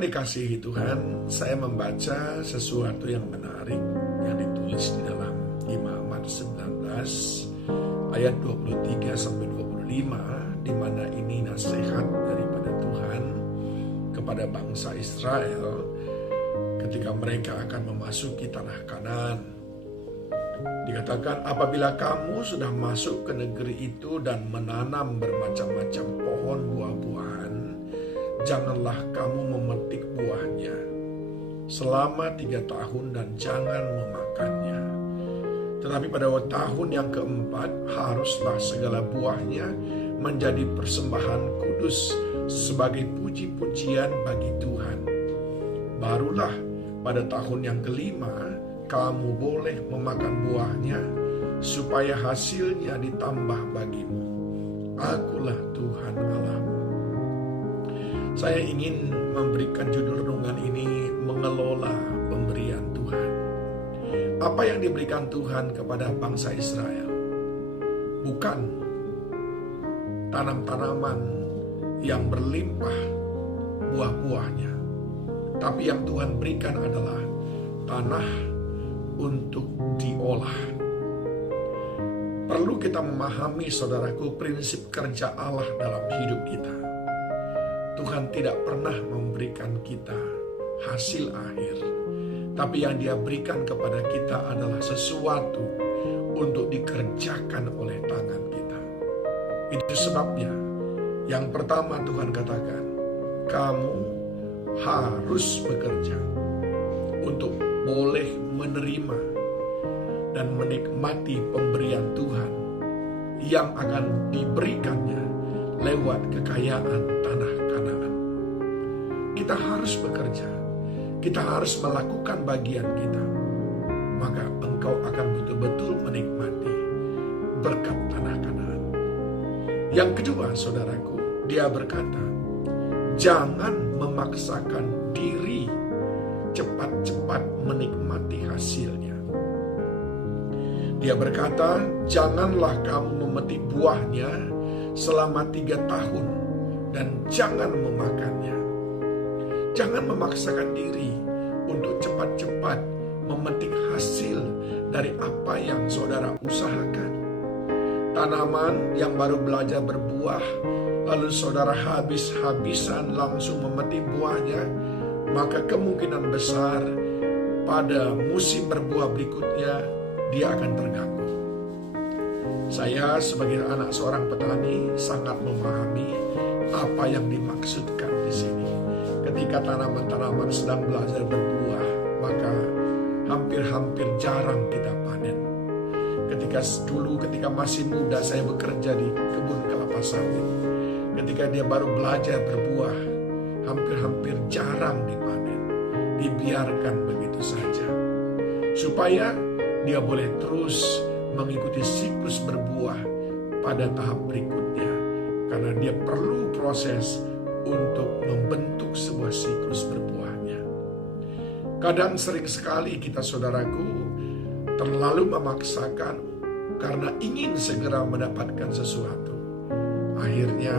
yang dikasihi Tuhan, saya membaca sesuatu yang menarik yang ditulis di dalam Imamat 19 ayat 23 sampai 25, di mana ini nasihat daripada Tuhan kepada bangsa Israel ketika mereka akan memasuki tanah Kanaan. Dikatakan, apabila kamu sudah masuk ke negeri itu dan menanam bermacam-macam pohon buah-buahan, janganlah kamu memetik buahnya selama 3 tahun dan jangan memakannya. Tetapi pada tahun yang keempat haruslah segala buahnya menjadi persembahan kudus sebagai puji-pujian bagi Tuhan. Barulah pada tahun yang kelima kamu boleh memakan buahnya supaya hasilnya ditambah bagimu. Akulah Tuhan Allahmu. Saya ingin memberikan judul renungan ini, mengelola pemberian Tuhan. Apa yang diberikan Tuhan kepada bangsa Israel bukan tanam-tanaman yang berlimpah buah-buahnya, tapi yang Tuhan berikan adalah tanah untuk diolah. Perlu kita memahami, saudaraku, prinsip kerja Allah dalam hidup kita. Tuhan tidak pernah memberikan kita hasil akhir, tapi yang Dia berikan kepada kita adalah sesuatu untuk dikerjakan oleh tangan kita. Itu sebabnya yang pertama Tuhan katakan, kamu harus bekerja untuk boleh menerima dan menikmati pemberian Tuhan yang akan diberikannya lewat kekayaan tanah Kanaan. Kita harus bekerja, kita harus melakukan bagian kita, maka engkau akan betul-betul menikmati berkat tanah Kanaan. Yang kedua, saudaraku, Dia berkata, jangan memaksakan diri cepat-cepat menikmati hasilnya. Dia berkata, janganlah kamu memetik buahnya selama 3 tahun dan jangan memakannya. Jangan memaksakan diri untuk cepat-cepat memetik hasil dari apa yang saudara usahakan. Tanaman yang baru belajar berbuah, lalu saudara habis-habisan langsung memetik buahnya, maka kemungkinan besar pada musim berbuah berikutnya dia akan terganggu. Saya sebagai anak seorang petani sangat memahami apa yang dimaksudkan di sini. Ketika tanaman-tanaman sedang belajar berbuah, maka hampir-hampir jarang kita panen. Ketika masih muda saya bekerja di kebun kelapa sawit. Ketika dia baru belajar berbuah, hampir-hampir jarang dipanen, dibiarkan begitu saja, supaya dia boleh terus mengikuti siklus berbuah pada tahap berikutnya, karena dia perlu proses untuk membentuk sebuah siklus berbuahnya. Kadang sering sekali kita, saudaraku, terlalu memaksakan karena ingin segera mendapatkan sesuatu. Akhirnya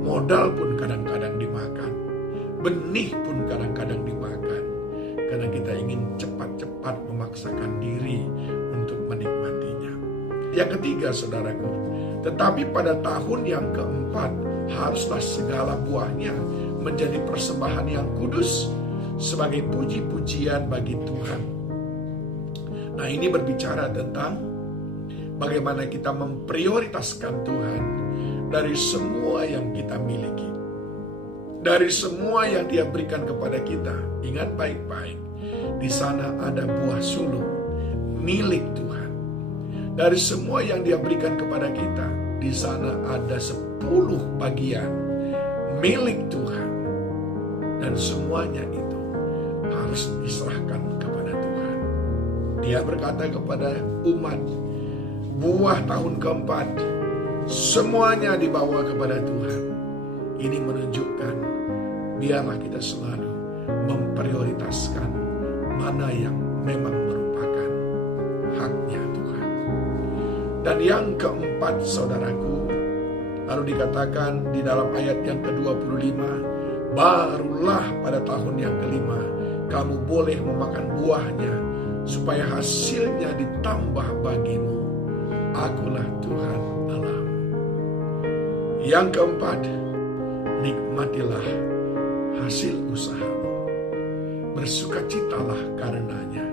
modal pun kadang-kadang dimakan, benih pun kadang-kadang dimakan, karena kita ingin cepat-cepat memaksakan diri untuk menikmatinya. Yang ketiga, saudaraku, tetapi pada tahun yang keempat haruslah segala buahnya menjadi persembahan yang kudus sebagai puji-pujian bagi Tuhan. Nah, ini berbicara tentang bagaimana kita memprioritaskan Tuhan dari semua yang kita miliki, dari semua yang Dia berikan kepada kita. Ingat baik-baik, di sana ada buah sulung milik Tuhan. Dari semua yang Dia berikan kepada kita, di sana ada 10 bagian milik Tuhan. Dan semuanya itu harus diserahkan kepada Tuhan. Dia berkata kepada umat, buah tahun keempat semuanya dibawa kepada Tuhan. Ini menunjukkan biarlah kita selalu memprioritaskan mana yang memang merupakan haknya Tuhan. Dan yang keempat, saudaraku, lalu dikatakan di dalam ayat yang ke-25, barulah pada tahun yang kelima kamu boleh memakan buahnya, supaya hasilnya ditambah bagimu. Akulah Tuhan Allahmu. Yang keempat, nikmatilah hasil usahamu. Bersukacitalah karenanya,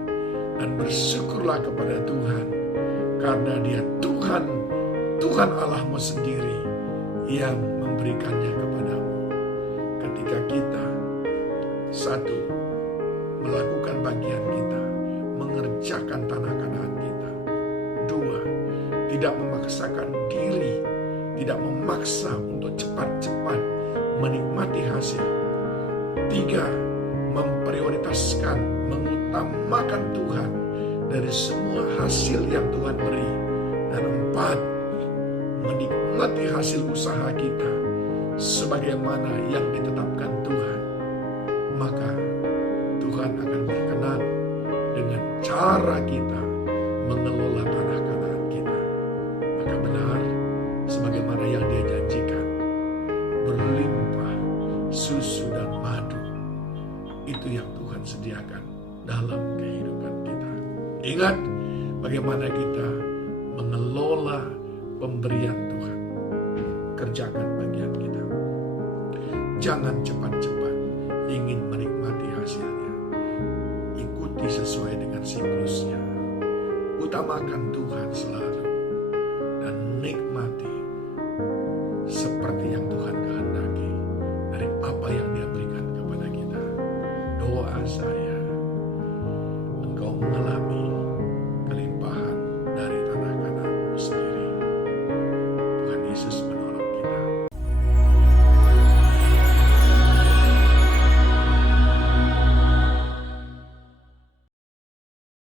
dan bersyukurlah kepada Tuhan, karena Dia Tuhan Allahmu sendiri yang memberikannya kepadamu. Ketika kita, satu, melakukan bagian kita, mengerjakan tanah Kanaan kita. Dua, tidak memaksakan diri, tidak memaksa untuk cepat-cepat menikmati hasil. Tiga, memprioritaskan, mengutamakan Tuhan dari semua hasil yang Tuhan beri. Dan empat, menikmati hasil usaha kita sebagaimana yang ditetapkan Tuhan. Maka Tuhan akan berkenan dengan cara kita mengelola tanah Kanaan kita. Maka benar, sebagaimana yang Dia janjikan, berlimpah susu dan madu. Itu yang Tuhan sediakan dalam kehidupan kita. Ingat bagaimana kita mengelola pemberian Tuhan. Kerjakan bagian kita. Jangan cepat-cepat ingin menikmati hasilnya. Ikuti sesuai dengan siklusnya. Utamakan Tuhan selalu dan nikmati